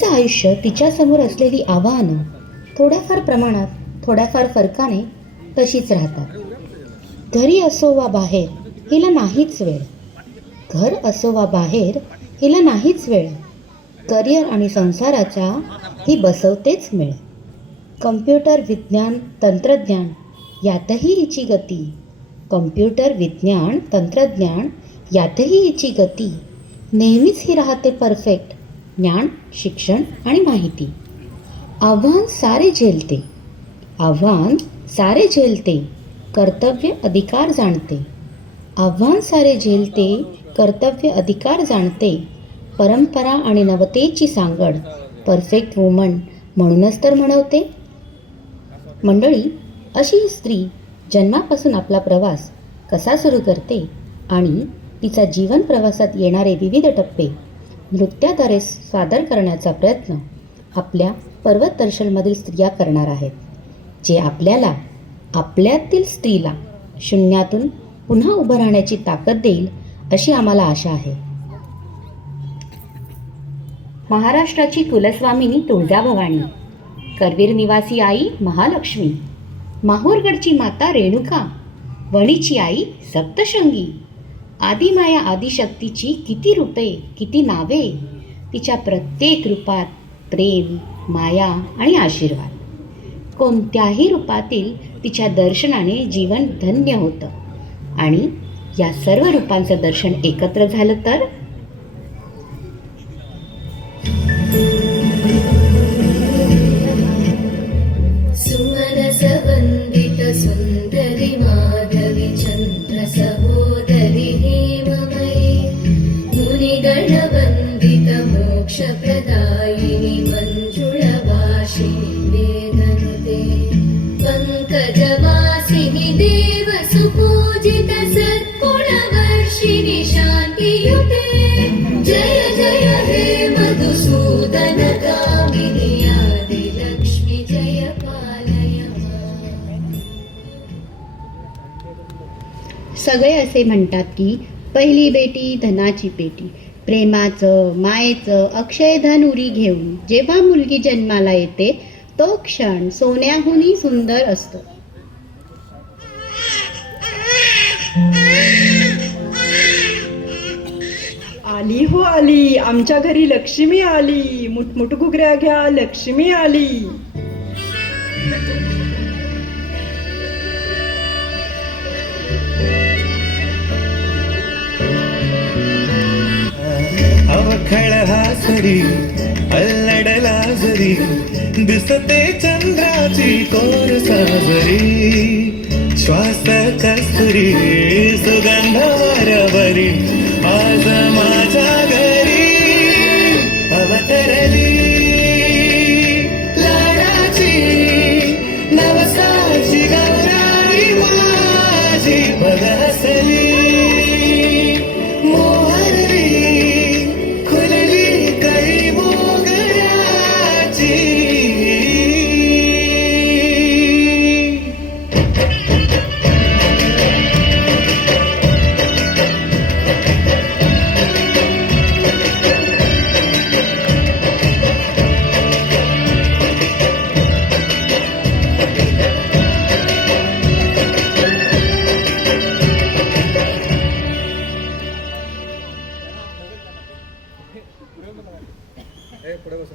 तिचं आयुष्य, तिच्यासमोर असलेली आव्हानं थोड्याफार प्रमाणात, थोड्याफार फरकाने तशीच राहतात. घरी असो वा बाहेर हिला नाहीच वेळ. घर असो वा बाहेर हिला नाहीच वेळ. करिअर आणि संसाराचा ही बसवतेच मेळ. कम्प्युटर, विज्ञान, तंत्रज्ञान यातही हिची गती. कम्प्युटर, विज्ञान, तंत्रज्ञान यातही हिची गती. नेहमीच ही राहते परफेक्ट. ज्ञान, शिक्षण आणि माहिती. आव्हान सारे झेलते. आव्हान सारे झेलते. कर्तव्य अधिकार जाणते. आव्हान सारे झेलते. कर्तव्य अधिकार जाणते. परंपरा आणि नवतेची सांगड परफेक्ट वुमन म्हणूनच तर म्हणवते. मंडळी, अशी ही स्त्री जन्मापासून आपला प्रवास कसा सुरू करते आणि तिचा जीवन प्रवासात येणारे विविध टप्पे नृत्याद्वारे सादर करण्याचा प्रयत्न आपल्या पर्वत दर्शनमधील स्त्रिया करणार आहेत, जे आपल्याला, आपल्यातील स्त्रीला शून्यातून पुन्हा उभं राहण्याची ताकद देईल अशी आम्हाला आशा आहे. महाराष्ट्राची कुलस्वामिनी तुळजाभवानी, करवीर निवासी आई महालक्ष्मी, माहूरगडची माता रेणुका, वणीची आई सप्तशृंगी, आदिमाया आदिशक्तीची किती रूपे, किती नावे. तिच्या प्रत्येक रूपात प्रेम, माया आणि आशीर्वाद. कोणत्याही रूपातील तिच्या दर्शनाने जीवन धन्य होतं. आणि या सर्व रूपांचं दर्शन एकत्र झालं तर सुमनसवन्दित सुन्दरि माधवी चन्द्र सहोदरि हेममयी, मुनिगणवन्दित मोक्षप्रदायिनि मञ्जुळवासिनि वेदनुते, पङ्कजवासिनि देव सुपूजित सद्गुणवर्षिणि शान्तियुते. जय जय हे मधुसूदन कामिनि आदिलक्ष्मि, जय पालय मां. सगळे असे म्हणतात की पहिली बेटी धनाची पेटी. प्रेमाचं, मायेचं अक्षय धन उरी घेऊन जेव्हा मुलगी जन्माला येते तो क्षण सोन्याहूनही सुंदर असतो. आली हो आली, आमच्या घरी लक्ष्मी आली. मुठमुठ घुगऱ्या घ्या, लक्ष्मी आली. अवखळ हासरी अल्लडला जरी, दिसते चंद्राची कोर साजरी. श्वास कस्तुरी सुगंधारवरी, आज माझ्या घरी अवतरली. लाडाची नवसाची गौराई माझी बघसली. मोहरी खुलली कळी मोगऱ्याची.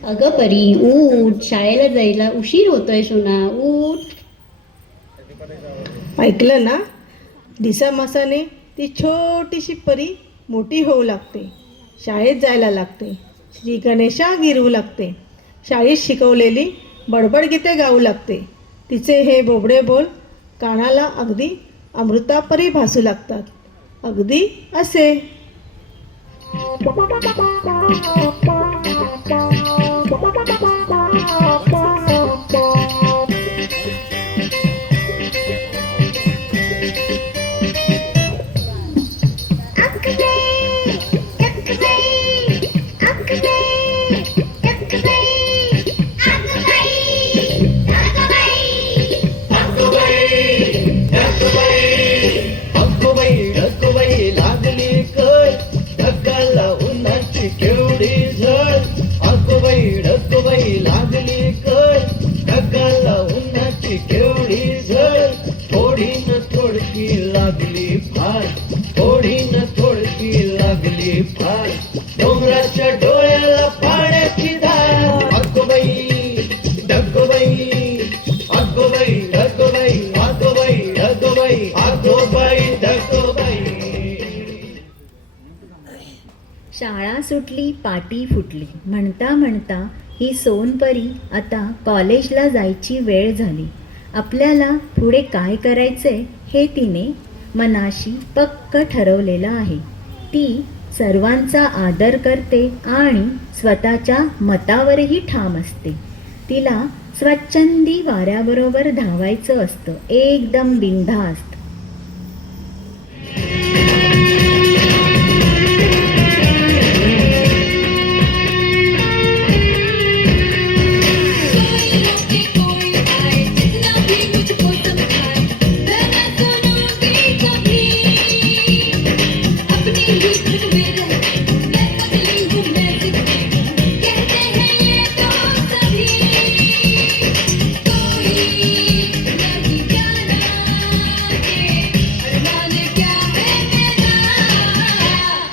अगं परी, उठ, शाळेला जायला उशीर होतोय सोना, उठ. ऐकलं ना, दिसामासाने ती छोटीशी परी मोठी होऊ लागते. शाळेत जायला लागते. श्री गणेशा गिरवू लागते. शाळेत शिकवलेली बडबड गीते गाऊ लागते. तिचे हे बोबडे बोल कानाला अगदी अमृतापरी भासू लागतात. अगदी असे. लागली कळ ढगाला उन्हाची केवढी झळ. सुटली पाटी फुटली म्हणता म्हणता ही सोनपरी आता कॉलेजला जायची वेळ झाली. आपल्याला पुढे काय करायचे हे तिने मनाशी पक्क ठरवलेलं आहे. ती सर्वांचा आदर करते आणि स्वतःच्या मतावरही ठाम असते. तिला स्वच्छंदी वाऱ्याबरोबर धावायचं असतं, एकदम बिनधास्त. कोई आए जितना भी मुझको समझाए मैं ना सुनूंगी कभी अपनी ही धुन में रहती हूँ मैं पगली हूँ मैं जिद्दी हूँ कहते हैं ये तो सभी कोई नहीं जाना कि अरमान क्या है मेरा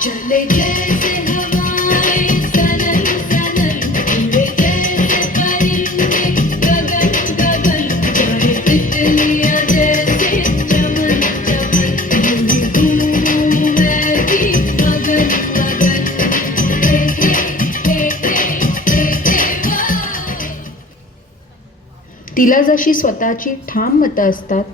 चले जैसे हवाएं सनन सनन उड़े जैसे परिंदे गगन गगन जाए तितलियां जैसे चमन चमन यूं ही हूँ मैं भी मगन मगन हे हे हे हे हे वाह. तिला जशी स्वतःची ठाम मतं असतात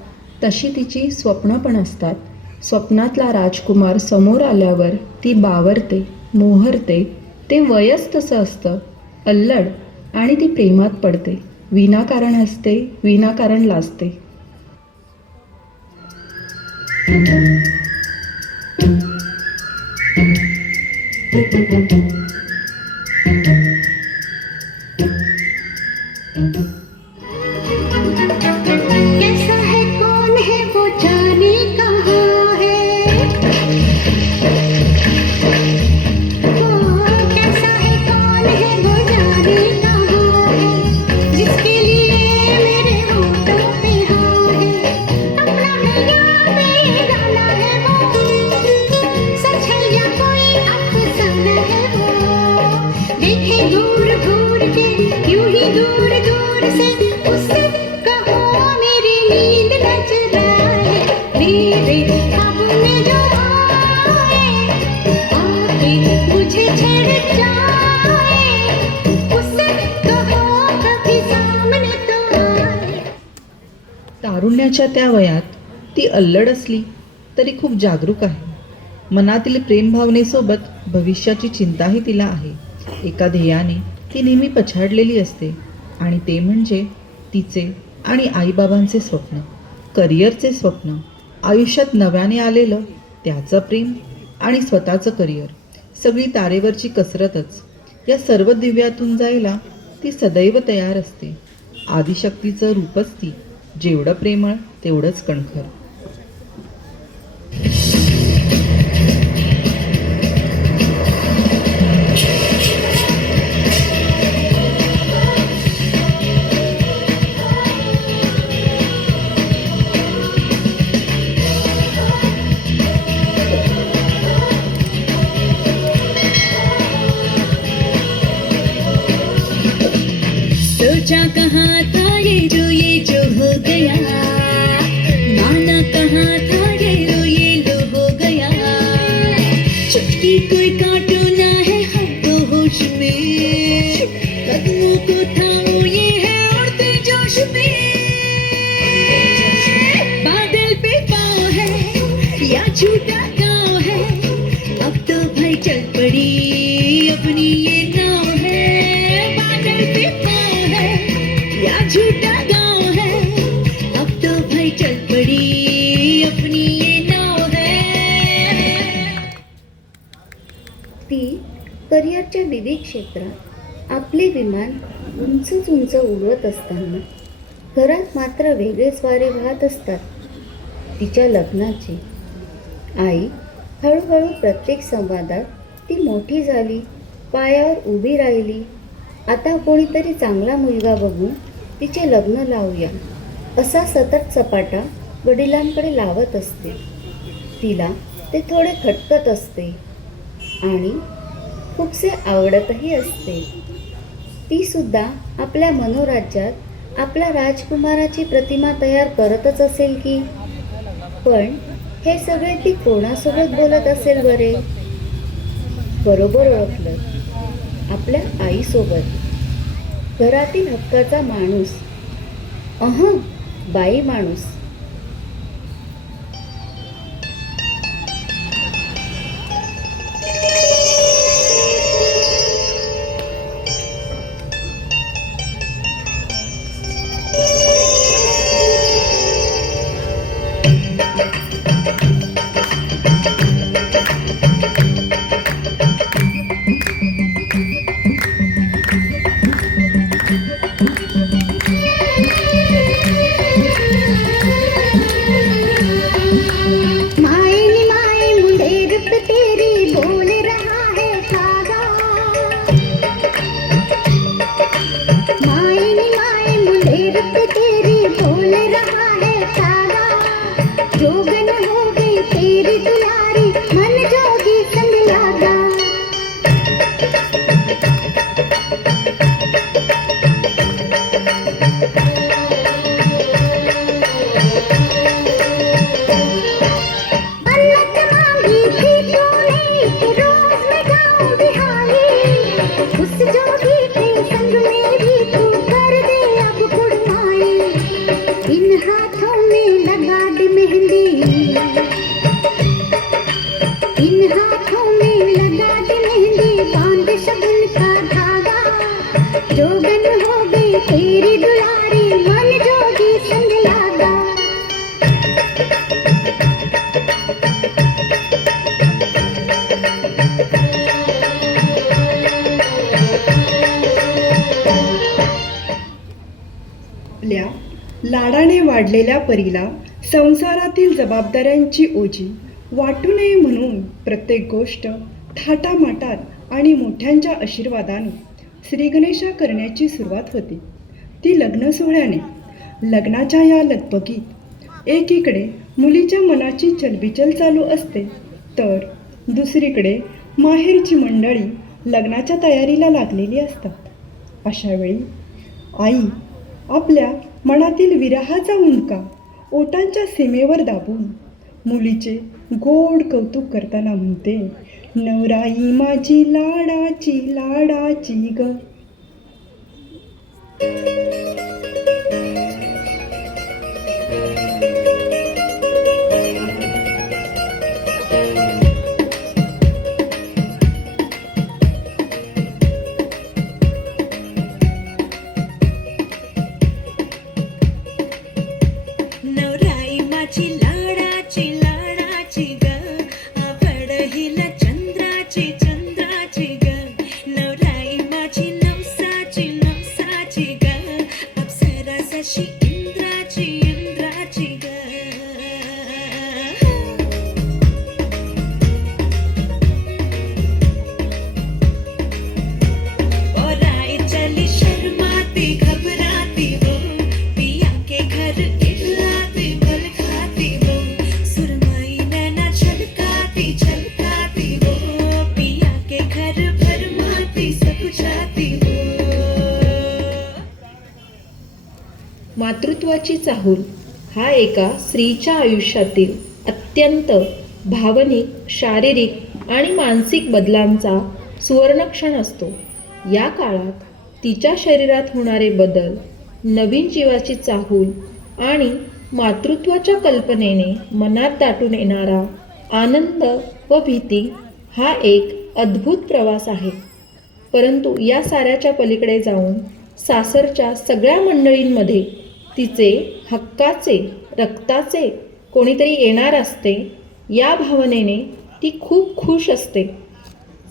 तशी तिची स्वप्न पण असतात. स्वप्नातला राजकुमार समोर आल्यावर ती बावरते, मोहरते. ते वयच तसं असतं, अल्लड, आणि ती प्रेमात पडते. विनाकारण हसते, विनाकारण लाजते. कैसा है कौन है वो जाने कहाँ है कैसा है कौन है वो जाने कहाँ है जिसके लिए मेरे होठों पे हाँ है अपना है या बेगाना है वो सच है या कोई अफसाना है वो देखे घूर घूर के यूं ही दूर दूर से उससे कहो मेरी नींद न चुराए मेरे ख्वाब में जो आए आके मुझे छेड़ जाए उससे कहो कभी सामने तो आए. तारुण्याच्या त्या वयात ती अल्लड असली तरी खूप जागरूक आहे. मनातील प्रेमभावनेसोबत भविष्याची चिंताही तिला आहे. एका ध्येयाने ती नेहमी पछाडलेली असते आणि ते म्हणजे तिचे आणि आईबाबांचे स्वप्न, करिअरचे स्वप्न, आयुष्यात नव्याने आलेलं त्याचं प्रेम आणि स्वतःचं करिअर. सगळी तारेवरची कसरतच. या सर्व दिव्यातून जायला ती सदैव तयार असते. आदिशक्तीचं रूपच ती, जेवढं प्रेमळ तेवढंच कणखर. सोचा कहाँ था ये जो हो गया, माना कहाँ था ये लो हो गया. चुटकी कोई काटो ना है हम तो होश में, कदमों को थामो ये है उड़ते जोश में. बादल पे पाँव है या झूठा गाँव है, अब तो भाई चल पड़ी अपनी ये नाव है. बादल पे पाँव है या झूठा गाँव है, अब तो भाई चल पड़ी अपनी ये नाव है. ती करिअरच्या विविध क्षेत्रात आपले विमान उंचच उंच उडवत असताना घरात मात्र वेगळेच वारे वाहत असतात. तिच्या लग्नाचे. आई हळूहळू प्रत्येक संवादात ती मोठी झाली, पायावर उभी राहिली. आता कोणीतरी चांगला मुलगा बघून तिचे लग्न लावूया असा सतत सपाटा वडिलांकडे लावत असते. तिला ते थोडे खटकत असते आणि खूपसे आवडतही असते. ती सुद्धा आपल्या मनोराज्यात आपल्या राजकुमाराची प्रतिमा तयार करतच असेल की. पण हे सगळे ती कोणासोबत बोलत असेल बरे? बरोबर ओळखलं. आपल्या आईसोबत घरातील हक्काचा माणूस, बाई माणूस. माए नी माए मुंडेर पे तेरी बोल रहा है कागा। माए नी माए मुंडेर पे तेरी बोल रहा है कागा। जोगन हो गई तेरी दुलारी मन जोगी संग लागा। मन्नत मांगी थी तूने एक रोज मैं गाऊं बिहारी। उस जोगी के संग मेरी तू कर दे अब कुड़माई। इन हाथों में लगा दे मेहंदी, इन हाथों में लगा दे मेहंदी, बांध शगुन का धागा। जोगन हो गई तेरी दुलारी मन जोगी संग लागा। आपल्या लाडाने वाढलेल्या परीला संसारातील जबाबदाऱ्यांची ओझी वाटू नये म्हणून प्रत्येक गोष्ट थाटामाटात आणि मोठ्यांच्या आशीर्वादाने श्रीगणेशा करण्याची सुरुवात होती. ती लग्न सोहळ्याने. लग्नाच्या या लगबगीत एकीकडे मुलीच्या मनाची चलबिचल चालू असते, तर दुसरीकडे माहेरची मंडळी लग्नाच्या तयारीला लागलेली असतात. अशावेळी आई आपल्या मनातील विरहाचा उंडका ओटांच्या सीमेवर दाबून मुलीचे गोड कौतुक करताना म्हणते, नवराई माझी लाडाची लाडाची ग. नवराई माझी लाडाची लाडाची ग, आवड हिला चंद्राची चंद्राची ग. नवराई माझी नवसाची नवसाची ग, अप्सरा जशी इंद्राची इंद्राची ग. और आई चली शर्माती घबराती वो, पिया के घर इल्लाती भल खाती वो, सुरमई नैना छलकाती छलकाती वो, पिया के घर भरमाती सब जाती वो. मातृत्वाची चाहूल हा एका स्त्रीच्या आयुष्यातील अत्यंत भावनिक, शारीरिक आणि मानसिक बदलांचा सुवर्णक्षण असतो. या काळात तिच्या शरीरात होणारे बदल, नवीन जीवाची चाहूल आणि मातृत्वाच्या कल्पनेने मनात दाटून येणारा आनंद व भीती हा एक अद्भुत प्रवास आहे. परंतु या साऱ्याच्या पलीकडे जाऊन सासरच्या सगळ्या मंडळींमध्ये तिचे हक्काचे, रक्ताचे कोणीतरी येणार असते, या भावनेने ती खूप खुश असते.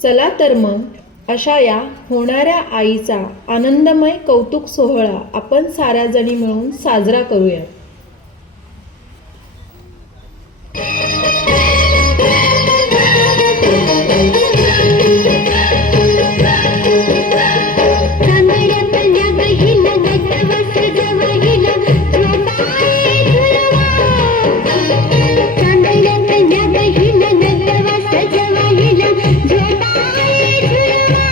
चला तर मग अशा या होणाऱ्या आईचा आनंदमय कौतुक सोहळा आपण साऱ्या जणी मिळून साजरा करूया. चांदण्यातल्या गहिला नटवा सजवहिला झोपाळे झुलवा. चांदण्यातल्या गहिला नटवा सजवहिला झोपाळे झुलवा.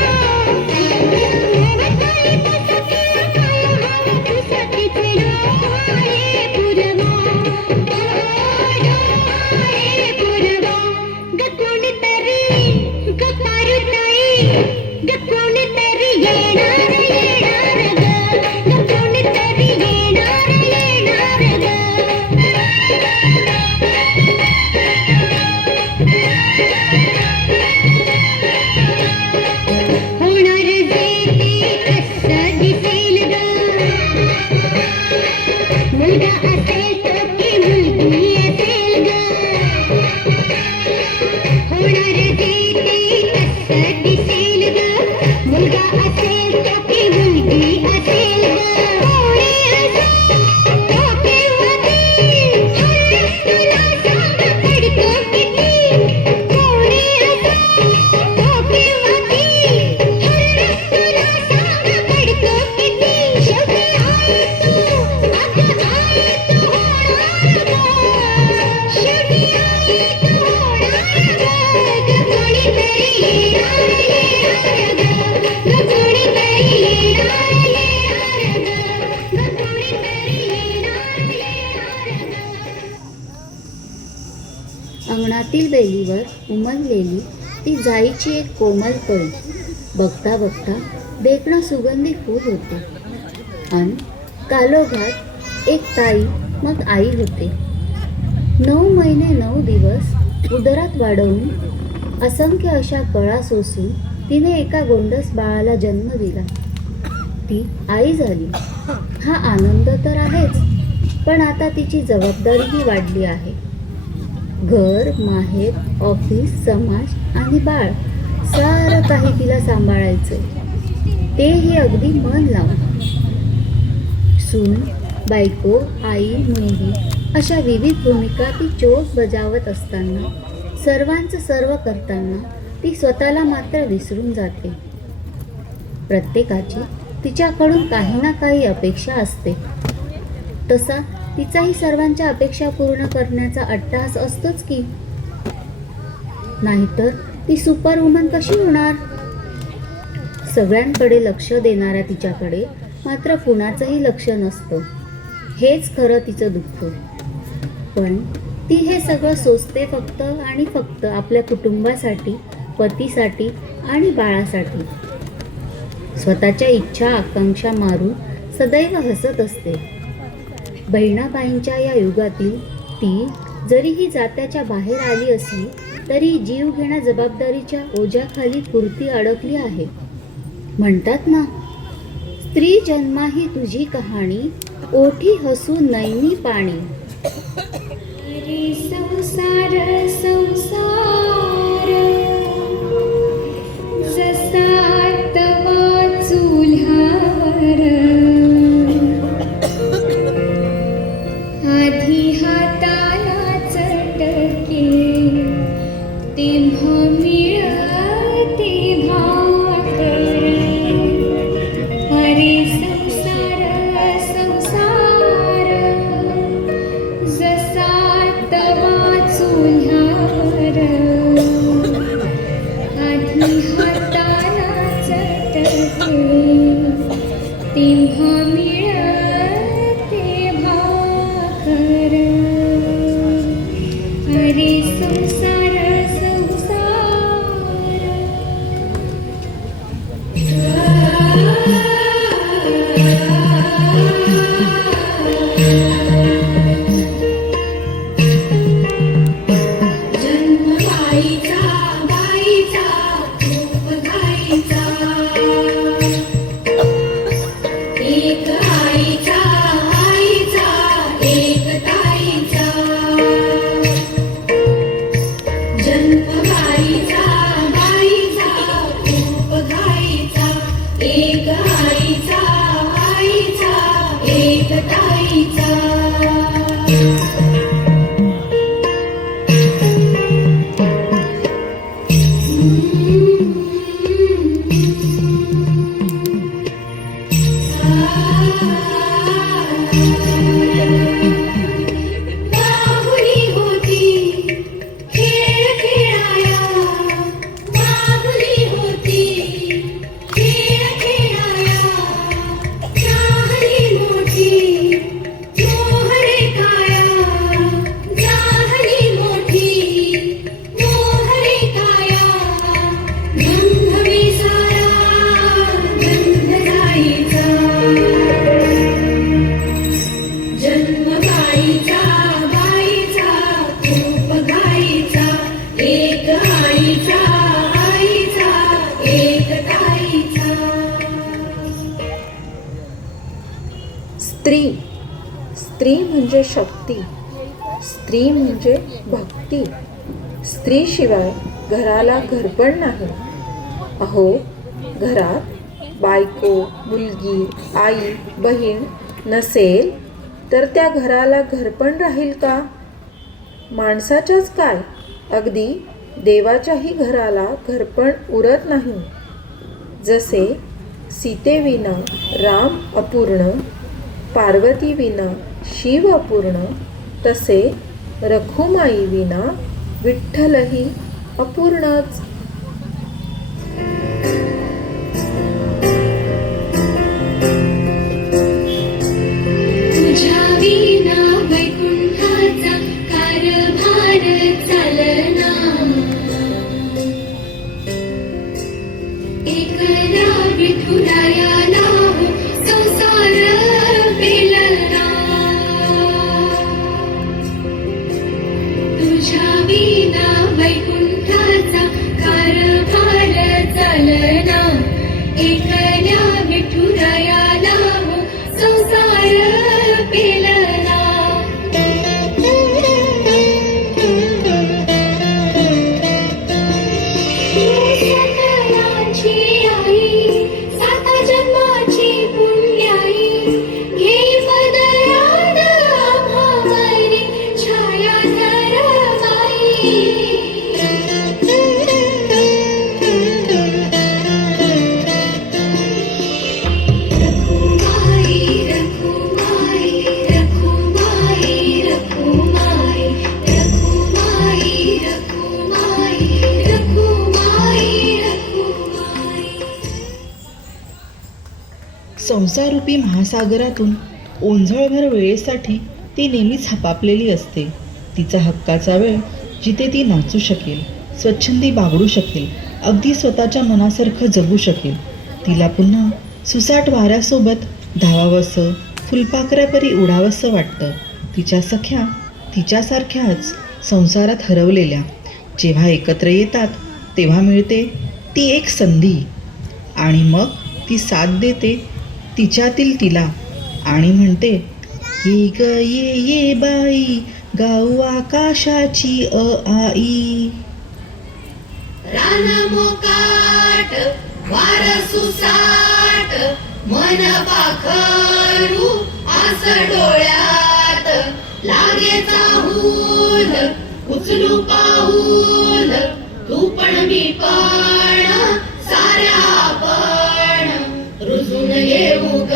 नवताळी पसरती काय हवा पुसती फिरवाळे. अंगणातील वेलीवर उमललेली ती जाईची एक कोमल कळी बघता बघता देखणं सुगंधी फूल होते. अन कालोघात एक ताई मग आई होते. 9 महिने 9 दिवस उदरात वाढवून असंख्य अशा कळा सोसून तिने एका गोंडस बाळाला जन्म दिला. ती आई झाली. हा आनंद तर आहेच, पण आता तिची जबाबदारीही वाढली आहे. घर, माहेर, ऑफिस, समाज आणि बाळ सारं काही तिला सांभाळायचं, तेही अगदी मन लावून. सून, बायको, आई, मुलगी अशा विविध भूमिका ती चोख बजावत असताना, सर्वांचं सर्व करताना ती स्वतःला मात्र विसरून जाते. प्रत्येकाची तिच्याकडून काही ना काही अपेक्षा असते. तसा तिचाही सर्वांच्या अपेक्षा पूर्ण करण्याचा अट्टहास असतोच की. नाहीतर ती सुपर वुमन कशी होणार? सगळ्यांकडे लक्ष देणाऱ्या तिच्याकडे मात्र कुणाचंही लक्ष नसतं. हेच खरं तिचं दुःख. पण ती हे सगळं सोसते फक्त आणि फक्त आपल्या कुटुंबासाठी, पतीसाठी आणि बाळासाठी. स्वतःच्या इच्छा आकांक्षा मारून सदैव हसत असते. बहिणाबाईंच्या या युगातील ती जरीही जात्याच्या बाहेर आली असली तरी जीव घेण्या जबाबदारीच्या ओझ्याखाली पुरती अडकली आहे. म्हणतात ना, स्त्री जन्मा ही तुझी कहाणी, ओठी हसू नैनी पाणी. अरे संसार संसार जसा तवा चुल्हावर आधी हाताला चटके तेव्हा मिळते भाकर. अरे संसार संसार जसा तवा चुल्हावर आधी हाताला चटके तेव्हा मिळते भाकर. अरे संसार संसार. जन्म बाईचा बाईचा खूप घाईचा, एक आईचा आईचा एक ताईचा. जन्म बाईचा बाईचा खूप घाईचा, एक आईचा आईचा एक ताईचा. बाहुली होती खेळ खेळाया, बाहुली होती खेळ खेळाया. झाली मोठी मोहरे काया, झाली मोठी मोहरे काया. गंध विसारा गंध जाईचा. जन्म बाईचा बाईचा खूप घाईचा, एक आईचा आईचा एक ताईचा. स्त्री, स्त्री म्हणजे शक्ती, स्त्री म्हणजे भक्ती. स्त्रीशिवाय घराला घरपण नाही. अहो, घरात बायको, मुलगी, आई, बहीण नसेल तर त्या घराला घरपण राहील का? माणसाच्याच काय, अगदी देवाच्याही घराला घरपण उरत नाही. जसे सीतेविना राम अपूर्ण, पार्वतीविना शिव अपूर्ण, तसे रखुमाईविना विठ्ठलही अपूर्णच. संसाररूपी महासागरातून ओंझळभर वेळेसाठी ती नेहमीच हपापलेली असते. तिचा हक्काचा वेळ जिथे ती नाचू शकेल, स्वच्छंदी बागडू शकेल, अगदी स्वतःच्या मनासारखं जगू शकेल. तिला पुन्हा सुसाट वाऱ्यासोबत धावावंसं, फुलपाखरापरी उडावंसं वाटतं. तिच्या सख्या तिच्यासारख्याच संसारात हरवलेल्या जेव्हा एकत्र येतात तेव्हा मिळते ती एक संधी, आणि मग ती साथ देते तिच्यातील तिला आणि म्हणते, ये ग ये ये बाई, गाऊ आकाशाची आई. रान मोकाट वार सुसाट मन पाखरू आस डोळ्यात लागे चाहूल उचलू पाऊल तू पण मी पण साऱ्या आपण रुजून येऊ ग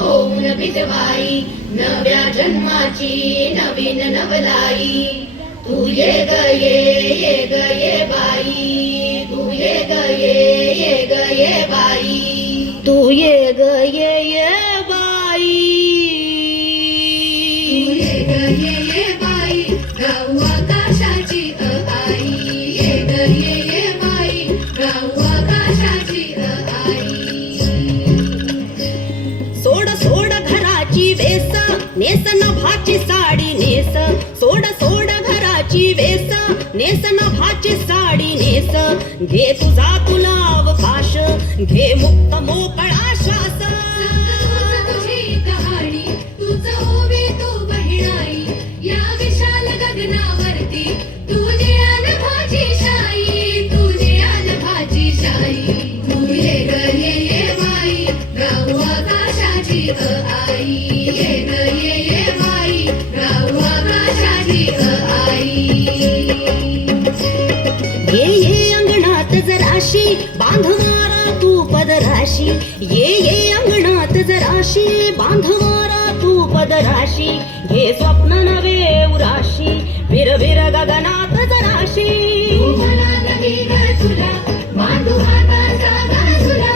होऊन बिटवाई नव्या जन्माची नवीन नवलाई. तू ये ग ये ग ये बाई, तू ये ग ये ग ये बाई, तू ये ग ये बाई, तू ये ग ये बाई, गाऊ आकाशाची आई, ये ग ये बाई, गाऊ आकाशाची आई. सोड सोड घराची वेस नेस नभाची साडी नेस, सोड सोड घराची वेस नेस नभाची साडी नेस, घे तुझा तुला अवकाश घे मुक्त मोकळा श्वास. तुझी कहाणी तुझ ओवे तू बहिणाई या विशाल गगनावरती तू निळ्यान भाजी शाई, तू निळ्यान भाजी शाई. तू ये ग ये बाई गाऊ आकाशाची आई, ये ग ये बाई गाऊ आकाशाची आई. ये अंगणात जराशी बांधवारा तू पदराशी, ये अंगणात जराशी बांधवारा तू पदराशी, घे स्वप्न नवे उराशी विर विर गगनात जराशी. तुला मांडू हाताचा गरजुला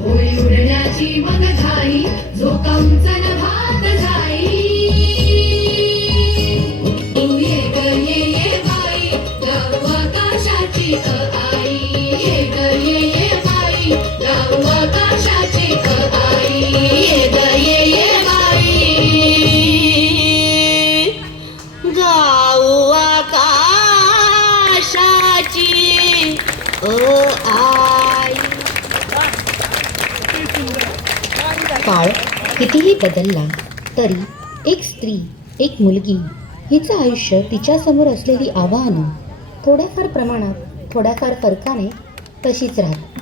होळी उडण्याची मग घाई जो कंचन भात जाई. तू ये ग ये बाई गाऊ आकाशाची आई, ये ग ये बाई गाऊ आकाशाची आई, ये ग ये बाई गाऊ आकाशाची आई. काळ कितीही बदलला तरी एक स्त्री, एक मुलगी हिचं आयुष्य तिच्यासमोर असलेली आव्हानं थोड्याफार प्रमाणात, थोड्याफार फरकाने तशीच राहतात.